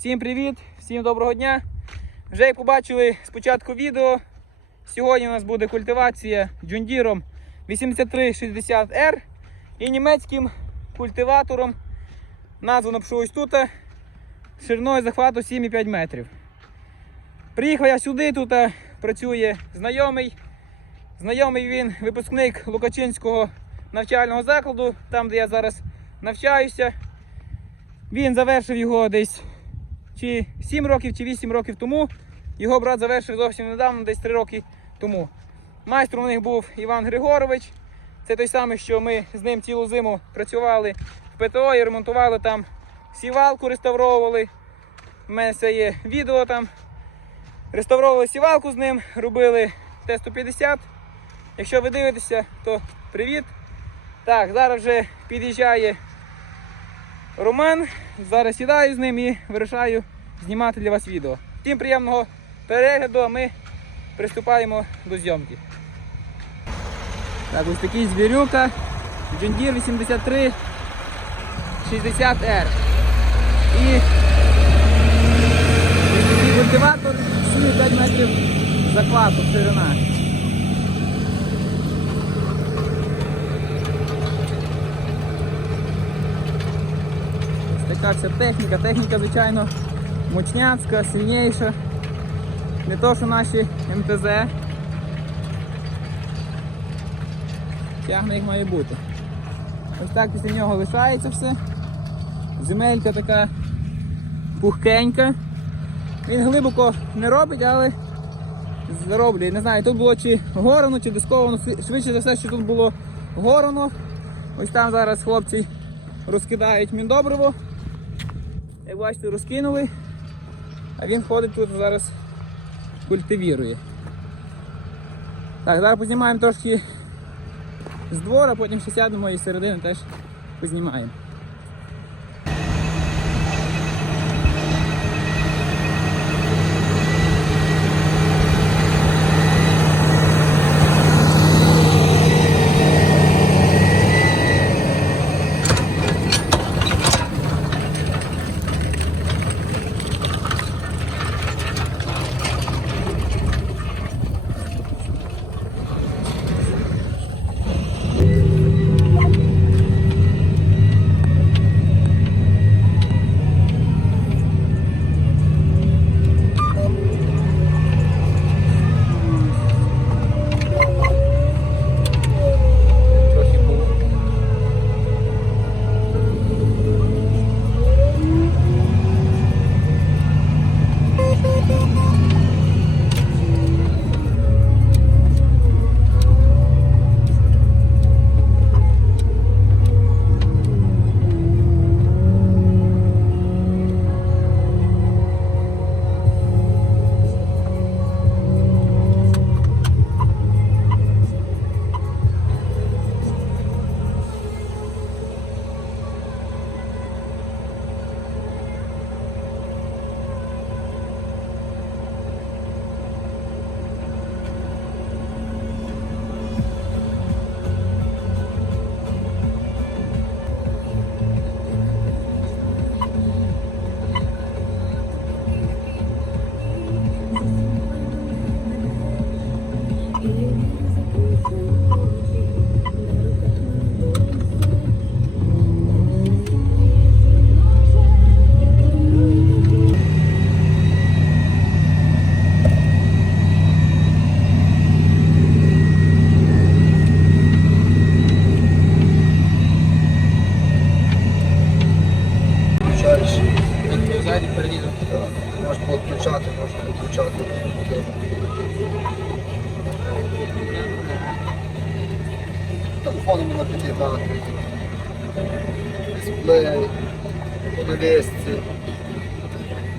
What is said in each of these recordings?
Всім привіт, всім доброго дня. Вже як побачили спочатку відео. Сьогодні у нас буде культивація джундіром 8360R і німецьким культиватором. Назву напишу ось тут. Шириною захвату 7,5 метрів. Приїхав я сюди, тут працює знайомий. Знайомий він випускник Лукачинського навчального закладу, там де я зараз навчаюся. Він завершив його десь чи 7 років, чи 8 років тому. Його брат завершив зовсім недавно, десь 3 роки тому. Майстром у них був Іван Григорович. Це той самий, що ми з ним цілу зиму працювали в ПТО і ремонтували там сівалку, реставровували. У мене це є відео там. Реставровували сівалку з ним, робили Т-150. Якщо ви дивитеся, то привіт. Так, зараз вже під'їжджає Роман. Зараз сідаю з ним і вирішаю знімати для вас відео. Всім приємного перегляду, а ми приступаємо до зйомки. Так, ось такий звірюка. Джундір 83 60R. І такий культиватор 7,5 метрів захвату ширина. Така вся техніка. Техніка, звичайно, мощняцька, сильніша. Не то, що наші МТЗ. Тягне їх має бути. Ось так після нього лишається все. Земелька така пухкенька. Він глибоко не робить, але зароблює. Не знаю, тут було чи горано, чи дисковано. Швидше за все, що тут було горано. Ось там зараз хлопці розкидають міндобриво. Як бачите, розкинули. А він ходить тут зараз культивірує. Так, зараз познімаємо трошки з двора, потім ще сядемо і середини теж познімаємо.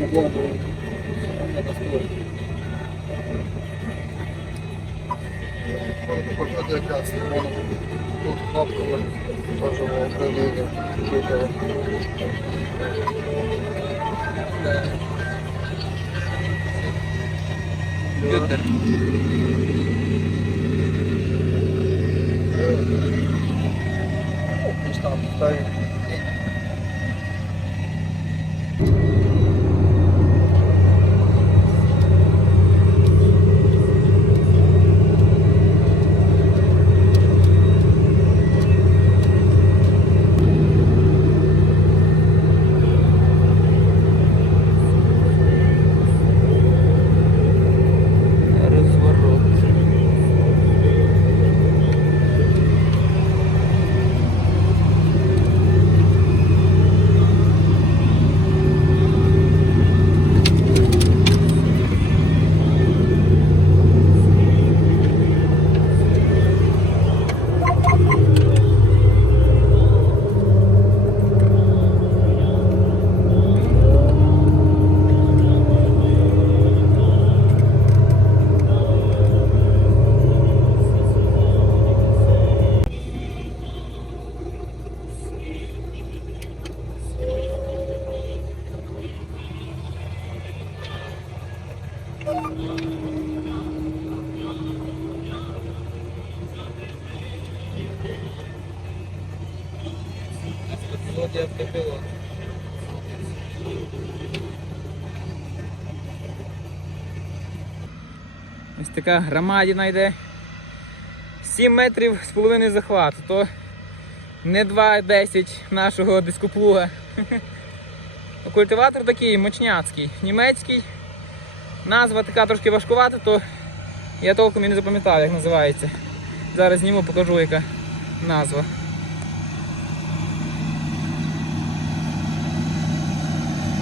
Угоду. Поклади якраз телефоном. Тут кнопками теж управління. Відео. Комп'ютер. Ось там ставить. Автопілот і. Ось така громадіна йде. 7 метрів з половиною захвату, то не 2,10 нашого дископлуга. Культиватор такий мочняцький, німецький. Назва така трошки важкувата, то я толком і не запам'ятав, як називається. Зараз зніму, покажу, яка назва.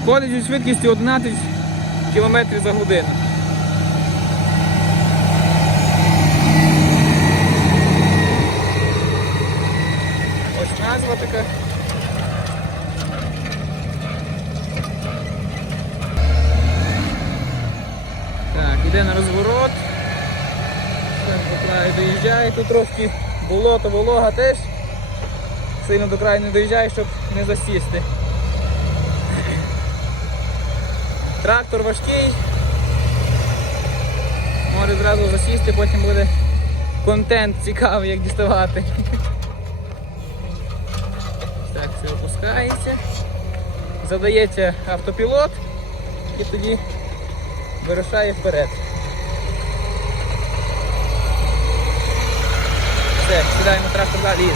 Ходить зі швидкістю 11 км за годину. Ось назва така. Так, іде на розворот. До краю доїжджає, тут трошки болото, волога теж. Сильно до краю не доїжджає, щоб не засісти. Трактор важкий. Може зразу засісти, потім буде контент цікавий, як діставати. Так, все опускається. Задається автопілот і тоді вирушає вперед. Все, сідаємо трактор далі.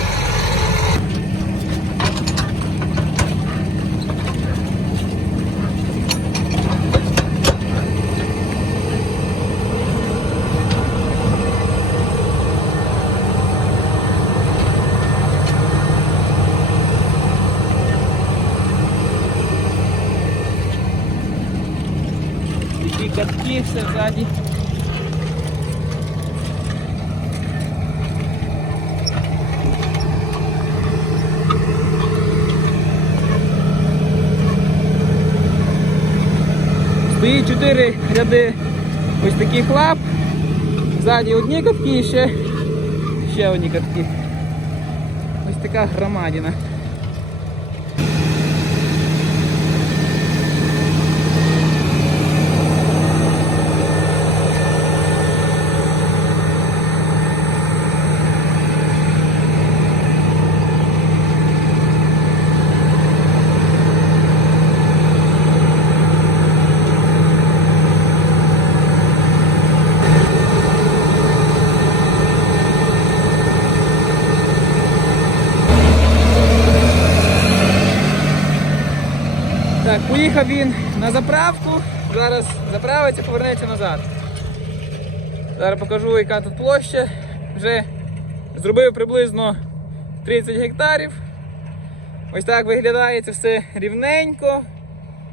Катки, все ззаді. Стоїть чотири ряди ось таких лап. Ззаді одні катки і ще, ще одні катки. Ось така громадіна. Так, поїхав він на заправку, зараз заправиться, повернеться назад. Зараз покажу, яка тут площа. Вже зробив приблизно 30 гектарів. Ось так виглядає це все рівненько.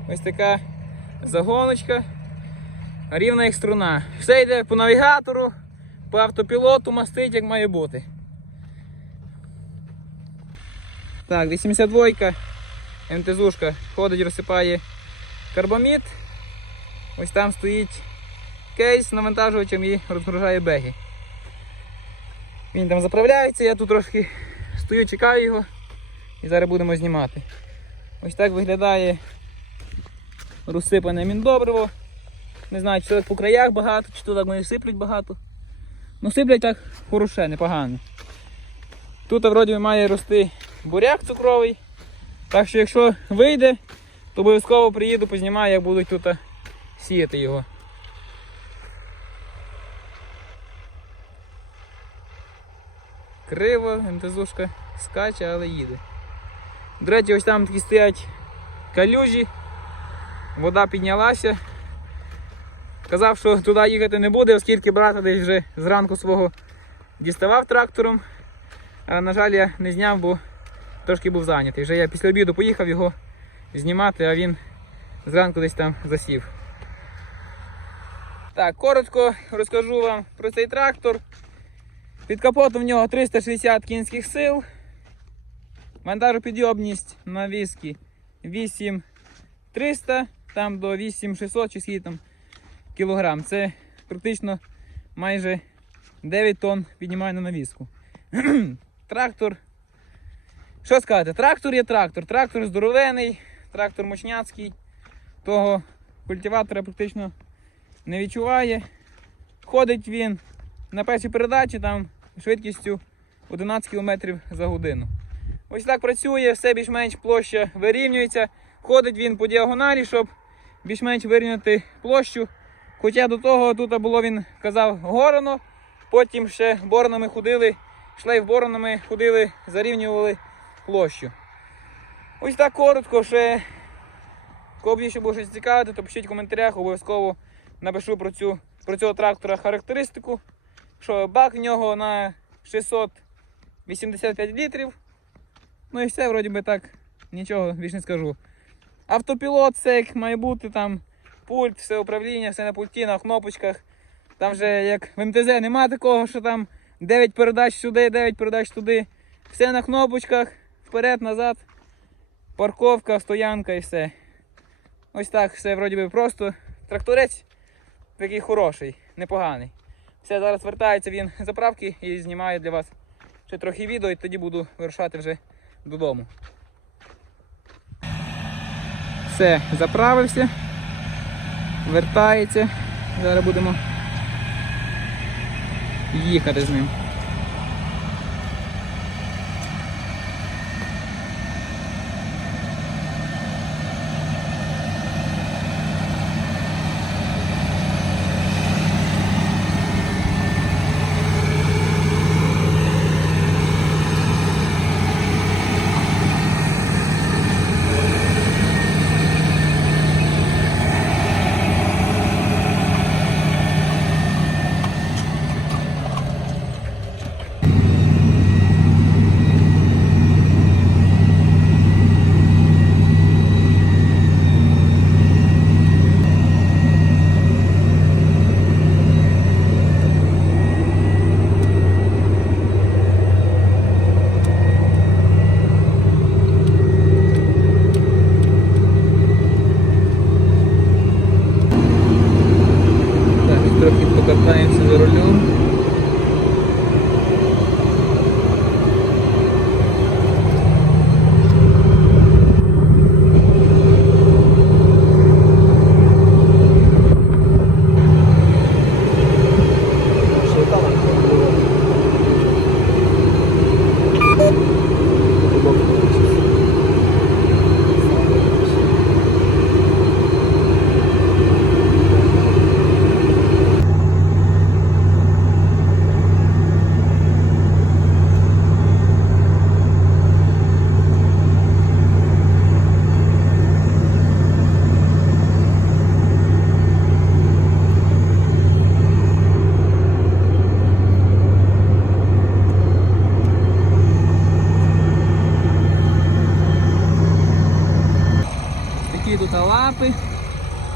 Ось така загоночка. Рівна як струна. Все йде по навігатору, по автопілоту мастить, як має бути. Так, 82 МТЗушка ходить, розсипає карбамід. Ось там стоїть кейс з навантажувачем і розгружає беги. Він там заправляється, я тут трошки стою, чекаю його і зараз будемо знімати. Ось так виглядає розсипане міндобриво. Не знаю, чи так по краях багато, чи то так вони сиплять багато. Ну сиплять так хороше, непогано. Тут вроді має рости буряк цукровий. Так що якщо вийде, то обов'язково приїду, познімаю, як будуть тут сіяти його. Криво, МТЗушка скаче, але їде. До речі, ось там такі стоять калюжі, вода піднялася. Казав, що туди їхати не буде, оскільки брата десь вже зранку свого діставав трактором. А на жаль, я не зняв, бо трошки був зайнятий. Вже я після обіду поїхав його знімати, а він зранку десь там засів. Так, коротко розкажу вам про цей трактор. Під капотом в нього 360 кінських сил. Вантажопідйомність на віскі 8300, там до 8600 чи скільки там кілограм. Це практично майже 9 тонн піднімає на навіску. Трактор що сказати, трактор є трактор, трактор здоровений, трактор мощняцький. Того культиватора практично не відчуває. Ходить він на першій передачі там швидкістю 11 км за годину. Ось так працює, все більш-менш площа вирівнюється. Ходить він по діагоналі, щоб більш-менш вирівняти площу. Хоча до того тут було, він казав, горано, потім ще боронами ходили, шлейф боронами ходили, зарівнювали площу. Ось так коротко, ще кого б ще було щось цікавити, то пишіть в коментарях, обов'язково напишу про, цю, про цього трактора характеристику. Що бак в нього на 685 літрів. Ну і все, вроді би так, нічого більш не скажу. Автопілот, все як має бути, там пульт, все управління, все на пульті, на кнопочках. Там вже як в МТЗ немає такого, що там 9 передач сюди, 9 передач туди. Все на кнопочках, вперед, назад, парковка, стоянка і все. Ось так, все вроді би просто. Тракторець такий хороший, непоганий. Все, зараз вертається він з заправки і знімає для вас ще трохи відео, і тоді буду вирушати вже додому. Все, заправився, вертається. Зараз будемо їхати з ним.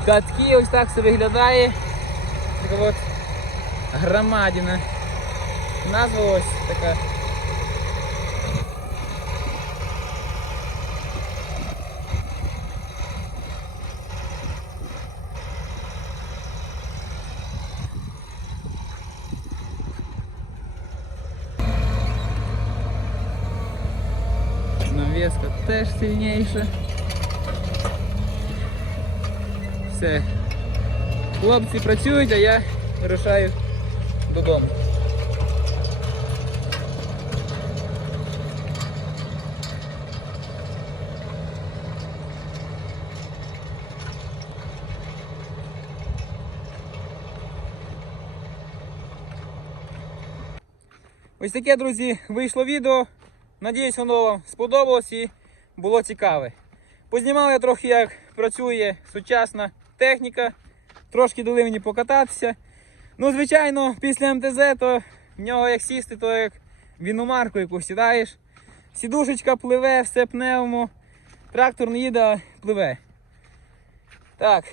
Катки, ось так все виглядає. Така от громадина. Назва ось така. Навеска теж сильніша. Все. Хлопці працюють, а я вирушаю додому. Ось таке, друзі, вийшло відео. Надіюсь, воно вам сподобалось і було цікаве. Познімав я трохи, як працює сучасна техніка. Трошки дали мені покататися. Ну, звичайно, після МТЗ, то в нього як сісти, то як в іномарку яку сідаєш. Сідушечка пливе, все пневмо. Трактор не їде, а пливе. Так,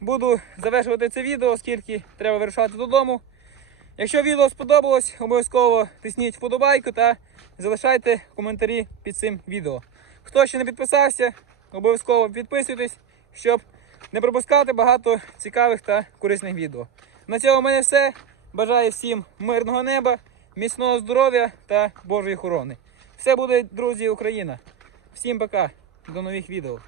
буду завершувати це відео, оскільки треба вирушати додому. Якщо відео сподобалось, обов'язково тисніть вподобайку та залишайте коментарі під цим відео. Хто ще не підписався, обов'язково підписуйтесь, щоб не пропускати багато цікавих та корисних відео. На цьому в мене все. Бажаю всім мирного неба, міцного здоров'я та Божої охорони. Все буде, друзі, Україна. Всім пока, до нових відео.